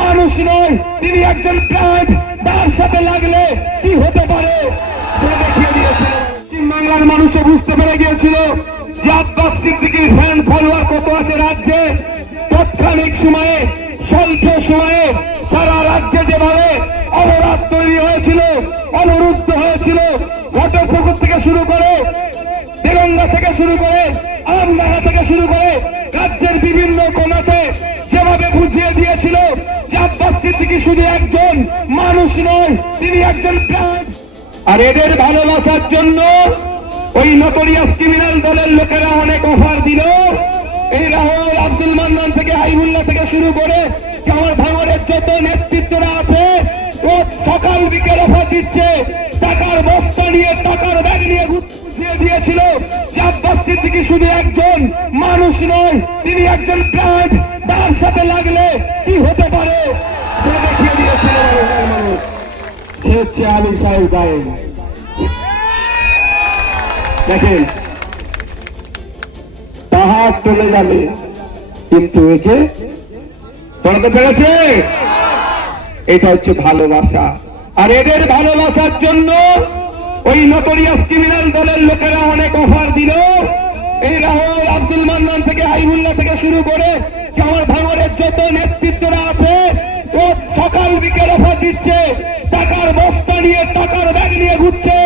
মানুষ নয়, তিনি একজন প্রাণ। তার সাথে লাগলে কি হতে পারে দেখিয়ে দিয়েছিল। পশ্চিম বাংলার মানুষও বুঝতে পেরে গিয়েছিল যে আব্বাস সিদ্দিকীর ফ্যান ফলোয়ার কত আছে রাজ্যে। তৎক্ষণিক সময়ে, স্বল্প সময়ে সারা রাজ্যে যেভাবে অবরোধ তৈরি হয়েছিল, অবরুদ্ধ হয়েছিল, ঘটকপুকুর থেকে শুরু করে, তেরঙ্গা থেকে শুরু করে, আমডাঙ্গা থেকে শুরু করে রাজ্যের বিভিন্ন কোণাতে যেভাবে বুঝিয়ে দিয়েছিল যে আব্বাস সিদ্দিকী শুধু একজন মানুষ নয়, তিনি একজন প্রাণ। আর এদের ভালোবাসার জন্য ওই নটোরিয়াস ক্রিমিনাল দলের লোকেরা অনেক অফার দিল। এই রাহুল, আব্দুল মান্নান থেকে হাইবুল্লাহ থেকে শুরু করে আমার ভাঙড়ের যত নেতৃত্বরা আছে, ও সকাল বিকেল অফার দিচ্ছে। টাকার বস্তা নিয়ে, টাকার ব্যাগ নিয়ে বুঝিয়ে দিয়েছিল যে আব্বাস সিদ্দিকী শুধু একজন মানুষ নয়, তিনি একজন প্রাণ। তার সাথে লাগলে কি হতে পারে দেখিয়ে দিয়েছিল মানুষ। সে হচ্ছে আলী সাহেব গায়েন। দেখেন, পাহাড় চলে যাবে কিন্তু একে সরাতে পেরেছে। এটা হচ্ছে ভালোবাসা। আর এদের ভালোবাসার জন্য ওই নটোরিয়াস ক্রিমিনাল দলের লোকেরা অনেক অফার দিল। এই রাহুল, আব্দুল মান্নান থেকে হাইবুল্লাহ থেকে শুরু করে আমার ভাঙড়ের যত নেতৃত্বরা আছে, ও সকাল বিকেল অফার দিচ্ছে। টাকার বস্তা নিয়ে, টাকার ব্যাগ নিয়ে ঘুরছে।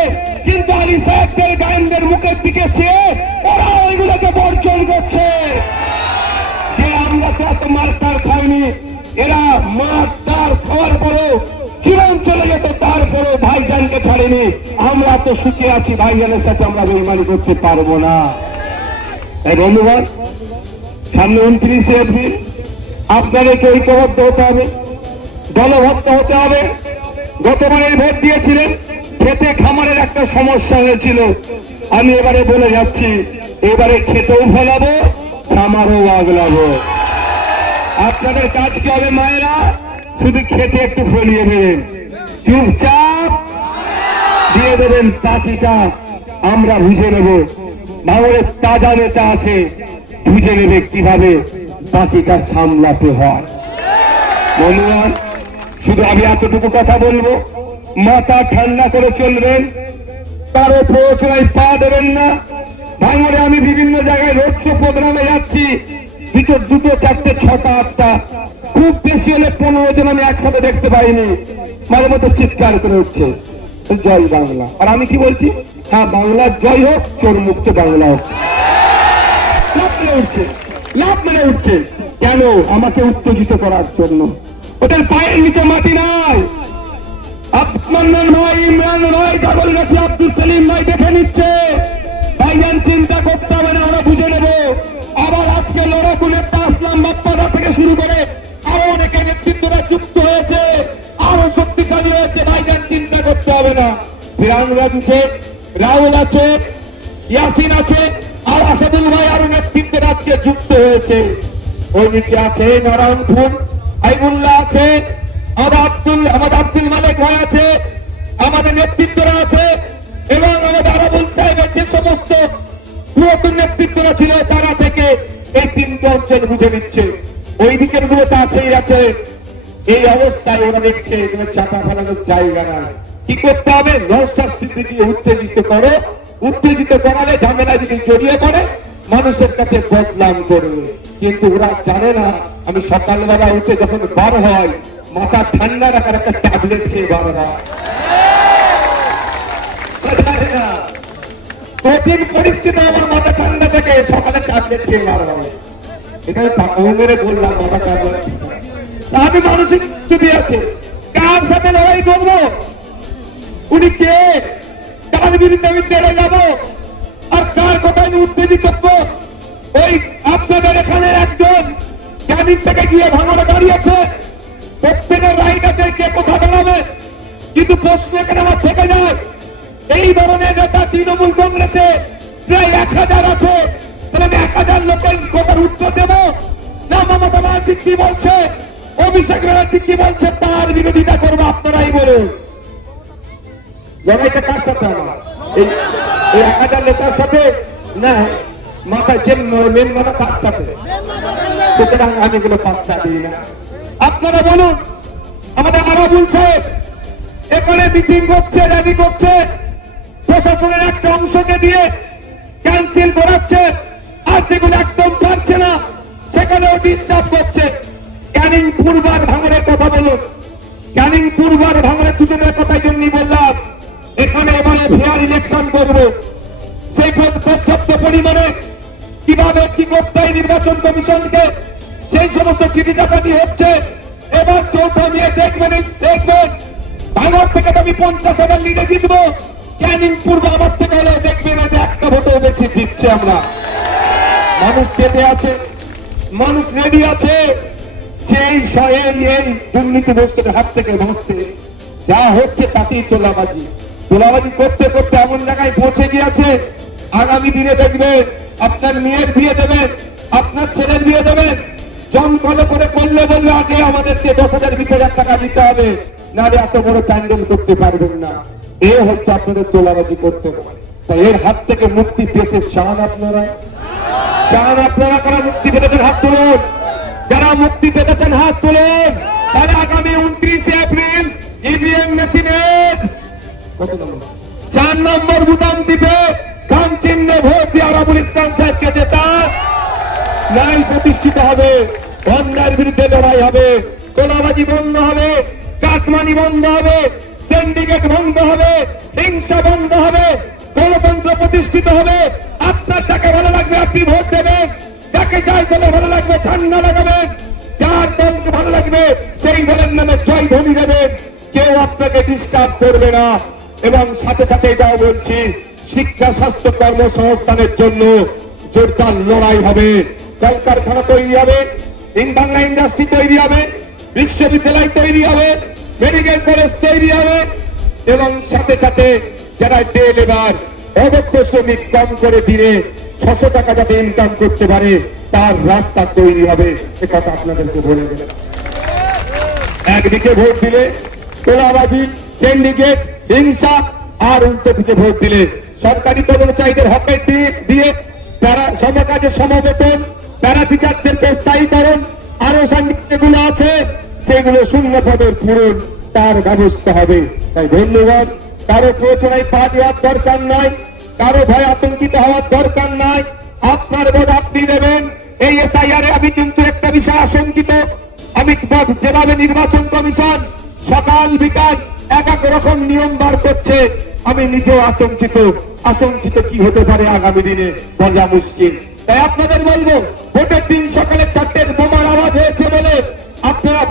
কিন্তু আলী সাহেবদের গায়েনদের মুখের দিকে চেয়ে ওরা ওইগুলোকে বর্জন করছে। যে আমরা তো এত মারটার খাইনি, এরা মারটার খাওয়ার পরেও জীবন চলে যেত, তারপরেও ভাইজানকে ছাড়েনি। আমরা তো সুখে আছি, ভাইজানের সাথে আমরা বেইমানি করতে পারবো না। তাই বন্ধুগণ, সামনে 29শে এপ্রিল আপনাদেরকে ঐক্যবদ্ধ হতে হবে, দলবদ্ধ হতে হবে। গতবারের ভোট দিয়েছিলেন, খেতে খামারের একটা সমস্যা হয়েছিল। আমি এবারে বলে যাচ্ছি, এবারে খেতেও ফেলাবো, খামারও আগলাবো। আপনাদের কাজ কি হবে মায়েরা? শুধু খেতে একটু ফলিয়ে দেবেন, চুপচাপ দিয়ে দেবেন, বাকিটা আমরা বুঝে নেব। ভাঙড়ের তাজা নেতা আছে, বুঝে নেবে কিভাবে বাকিটা সামলাতে হয়। বন্ধুগণ, শুধু আমি এতটুকু কথা বলবো, মাথা ঠান্ডা করে চলবেন, কারো প্ররোচনায় পা দেবেন না। ভাঙড়ে আমি বিভিন্ন জায়গায় রোড শো প্রোগ্রামে যাচ্ছি, দুটো চারটে ছটা আটটা, খুব বেশি হলে 15 জন আমি একসাথে দেখতে পাইনি। মাঝে মধ্যে চিৎকার করে উঠছে জয় বাংলা। আর আমি কি বলছি? হ্যাঁ, বাংলার জয় হোক, চোর মুক্ত বাংলা হোক। লাভ মেরে উঠছে, লাভ মেরে উঠছে। কেন? আমাকে উত্তেজিত করার জন্য। ওদের পায়ের নিচে মাটি নাই। মান্নান ভাই, ইমরান ভাই, কাগল গাছি আব্দুল সেলিম ভাই দেখে নিচ্ছে। ভাইজান চিন্তা করতে হবে না, আমরা বুঝে নেব। আবার আজকে লড়াকু নেতা আসলাম বাপ্পাদা থেকে শুরু করে আরো অনেকে নেতৃত্বরা যুক্ত হয়েছে, আরো শক্তিশালী হয়েছে। ভাইজান চিন্তা করতে হবে না। ফিরানুরাজ আছে, রাহুল আছে, ইয়াসিন আছে, আর আসাদুল ভাই আরো নেতৃত্বের আজকে যুক্ত হয়েছে। ওই দিকে আছে নারায়ণপুর, হাইবুল্লাহ আছে, আমাদের আব্দুল মালিক ভাই আছে, আমাদের নেতৃত্বরা আছে, এবং আমাদের আরাবুল সাহেবের যে সমস্ত পুরাতন নেতৃত্বরা ছিল তারা থেকে এই 3টে অঞ্চল বুঝে নিচ্ছে। ওই দিকের গুলোতে আছেই আছে। এই অবস্থায় ওরা দেখছে এখানে চাপা ফেলানোর জায়গা নাই। কি করতে হবে? নওশাদ সিদ্দিকী উত্তেজিত করো, উত্তেজিত করালে ঝামেলা যদি জড়িয়ে পড়ে মানুষের কাছে বদনাম করবে। কিন্তু ওরা জানে না, আমি সকালবেলা উঠে যখন বার হয় মাথা ঠান্ডা রাখার একটা ট্যাবলেট খেয়ে বার হয়। কঠিন পরিস্থিতি আমার মাথা ঠান্ডা থেকে সকালে ট্যাবলেট খেয়ে বার হয়। এখানে মেরে বললাম মাথা ট্যাবলেট। আমি মানসিক স্থিতি আছে, কার সাথে লড়াই করবো? উনি কে? কার বিরুদ্ধে আমি লড়ে যাবো? আর কার কথা আমি উত্তেজিত করবো? ওই আপনাদের এখানে একজন ক্যাবিন থেকে গিয়ে ভাঙড়ে দাঁড়িয়েছে, প্রত্যেকের রাইট আছে কে কোথা দাঁড়াবে। কিন্তু প্রশ্ন এখানে আমার থেকে যায়, এই ধরনের নেতা তৃণমূল কংগ্রেসে প্রায় 1000 আছে, তাহলে 1000 লোকের কথার উত্তর দেবো না? মমতা ব্যানার্জি কি বলছে, অভিষেক ব্যানার্জি কি বলছে, তার বিরোধিতা করবো? আপনারাই বলুন। লড়াইটা কার সাথে? আমার এই 1000 নেতার সাথে না, মাথা যে মেন মাথা তার সাথে। সুতরাং আমি এগুলো পাত্তা দিই না। আপনারা বলুন, আমাদের আরাবুল সাহেব এখানে মিটিং করছে, র্যালি করছে, প্রশাসনের একটা অংশকে দিয়ে ক্যান্সেল করাচ্ছে, আর যেগুলো একদম পারছে না সেখানেও ডিস্টার্ব করছে। ক্যানিং পূর্বার ভাঙনের কথা বলুন, ক্যানিং পূর্বার ভাঙনের দুজনের কথাই জন্য বললাম, এখানে এবারে ফেয়ার ইলেকশন করব, সেই পর্যাপ্ত পরিমাণে কিভাবে কি করতে হয় নির্বাচন কমিশনকে সেই সমস্ত চিঠি চাপাতি হচ্ছে। এবার চৌঠা নিয়ে দেখবেন ভাঙর থেকে আমি 50,000 লিডে জিতবো, ক্যানিং পূর্ব আমার থেকে হলে দেখবেন যে একটা ভোটও বেশি জিতছে আমরা। মানুষ চেপে আছে, মানুষ রেডি আছে যে এই দুর্নীতিগ্রস্তের হাত থেকে বাঁচতে। যা হচ্ছে তাতেই তোলাবাজি করতে করতে এমন জায়গায় পৌঁছে গিয়েছে, আগামী দিনে দেখবেন আপনার মেয়ের বিয়ে দেবেন, আপনার ছেলের বিয়ে দেবেন, জমকলো করে করলে বলবে আগে আমাদেরকে 10,000 20,000 টাকা দিতে হবে, নাহলে এত বড় প্যান্ডেল করতে পারবেন না। এ হচ্ছে আপনাদের তোলাবাজি করতে হবে। তাই এর হাত থেকে মুক্তি পেতে চান আপনারা? চান আপনারা? কারা মুক্তি পেতেছেন হাত তুলুন। যারা মুক্তি পেতেছেন হাত তুলুন। তাহলে আগামী 29 এপ্রিল ইভিএম মেশিনের 4 নম্বর বুতাম টিপে খান চিহ্নে ভোট দিয়ে আরাবুল ইসলাম সাহেবকে জেতান। ন্যায় প্রতিষ্ঠিত হবে, অন্যায়ের বিরুদ্ধে লড়াই হবে, তোলাবাজি বন্ধ হবে, কাটমানি বন্ধ হবে, সিন্ডিকেট বন্ধ হবে, হিংসা বন্ধ হবে, গণতন্ত্র প্রতিষ্ঠিত হবে। আপনার যাকে ভালো লাগবে আপনি ভোট দেবেন, যাকে যাই দলে ভালো লাগবে ঝান্ডা লাগাবেন, যার দলকে ভালো লাগবে সেই দলের নামে জয় ধ্বনি দেবেন। কেউ আপনাকে ডিস্টার্ব করবে না। এবং সাথে সাথে এটাও বলছি, শিক্ষা, স্বাস্থ্য, কর্মসংস্থানের জন্য জোরদার লড়াই হবে। কলকারখানা তৈরি হবে, বাংলা ইন্ডাস্ট্রি তৈরি হবে, বিশ্ববিদ্যালয় তৈরি হবে, মেডিকেল কলেজ তৈরি হবে, এবং সাথে সাথে যারা ডে লেবার, অদক্ষ শ্রমিক কম করে দিনে 600 টাকা যাতে ইনকাম করতে পারে তার রাস্তা তৈরি হবে। এ কথা আপনাদেরকে বলে দিলেন। একদিকে ভোট দিলে তোলাবাজি, সিন্ডিকেট, হিংসা, আর উল্টো দিকে ভোট দিলে সরকারি কর্মচারীদের হকের দিয়ে সমকাজে সমবেতন, প্যারা টিচারদেরকে স্থায়ীকরণ, আরো যেগুলো আছে সেগুলো শূন্য পদের পূরণ, তার ব্যবস্থা হবে। তাই ধন্যবাদ। কারো প্রচনায় পা দেওয়ার দরকার নাই, কারো ভয় আতঙ্কিত হওয়ার দরকার নাই। আপনার ভোট আপনি দেবেন। এই এসআইআর আমি কিন্তু একটা বিষয় আশঙ্কিত। আমি যেভাবে নির্বাচন কমিশন সকাল বিকাল এক এক রকম নিয়ম বার করছে, আমি নিজেও আতঙ্কিত কি হতে পারে আগামী দিনে বোঝা মুশকিল। তাই আপনাদের বলবো, ভোটের দিন সকালে 4টের বোমার আওয়াজ হয়েছে বলে আপনারা